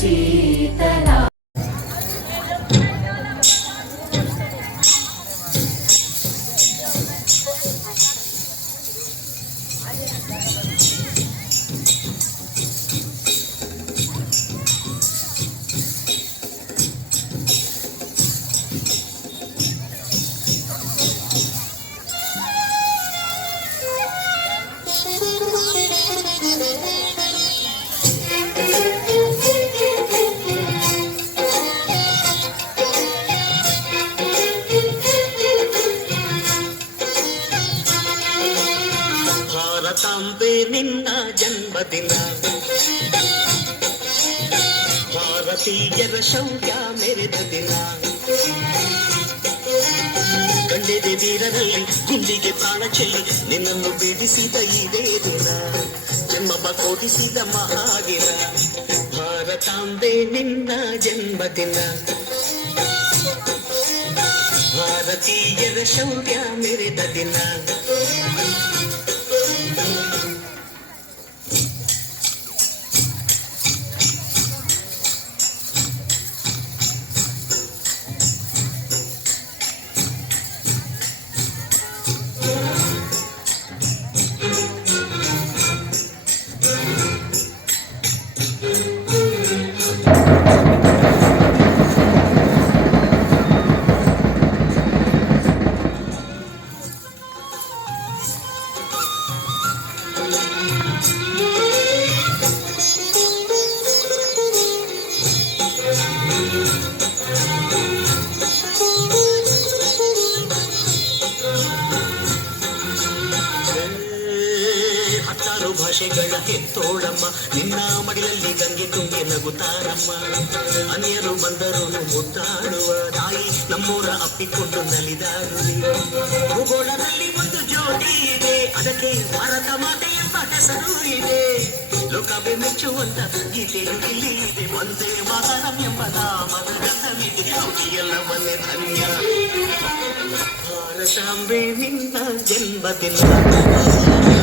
शीतला ಭಾರತಾಂಬೆ ನಿನ್ನ ಜನ್ಮದಿನ ಭಾರತೀಯರ ಶೌರ್ಯ ಮೆರೆದ ದಿನ ಕಂಡೆದೆ ವೀರರಲ್ಲಿ ಗುಂಡಿಗೆ ಪ್ರಾಣ ಚೆಲ್ಲಿ ನಿನ್ನನ್ನು ಬಿಡಿಸಿದ ಇದೇ ದಿನ ಜನ್ಮ ಕೊಡಿಸಿದ ಮಹಾಗಿರ ಭಾರತಾಂಬೆ ನಿನ್ನ ಜನ್ಮದಿನ ಭಾರತೀಯರ ಶೌರ್ಯ ಮೆರೆದ ದಿನ ಹತ್ತಾರು ಭಾಷೆಗಳ ಹೆತ್ತೋಳಮ್ಮ ನಿನ್ನ ಮಡಿಲಲ್ಲಿ ಗಂಗೆ ತುಂಬಿ ನಗುತ್ತಾರಮ್ಮ ಅನ್ಯರು ಬಂದರು ಮುದ್ದಾಡುವ ತಾಯಿ ನಮ್ಮೂರ ಅಪ್ಪಿಕೊಂಡು ನಲಿದಾಡುವೆ ಭೂಗೋಳದಲ್ಲಿ ಒಂದು ಜೋಡಿ ಇದೆ ಅದಕ್ಕೆ ಭಾರತ ಮಾತೆ ಎಂಬ ಹೆಸರು ಇದೆ ಲೋಕವೇ ಮೆಚ್ಚುವಂತ ಗೀತೆಯು ಇಲ್ಲಿ ಇದೆ ಒಂದೇ ಮಾತರಂ ಎಂಬ ನಾಮದ ಗಂಧವಿದೆ ಎಲ್ಲವನ್ನೇ ಧನ್ಯ ಭಾರತಾಂಬೆ ನಿನ್ನ ಜನ್ಮದಿನ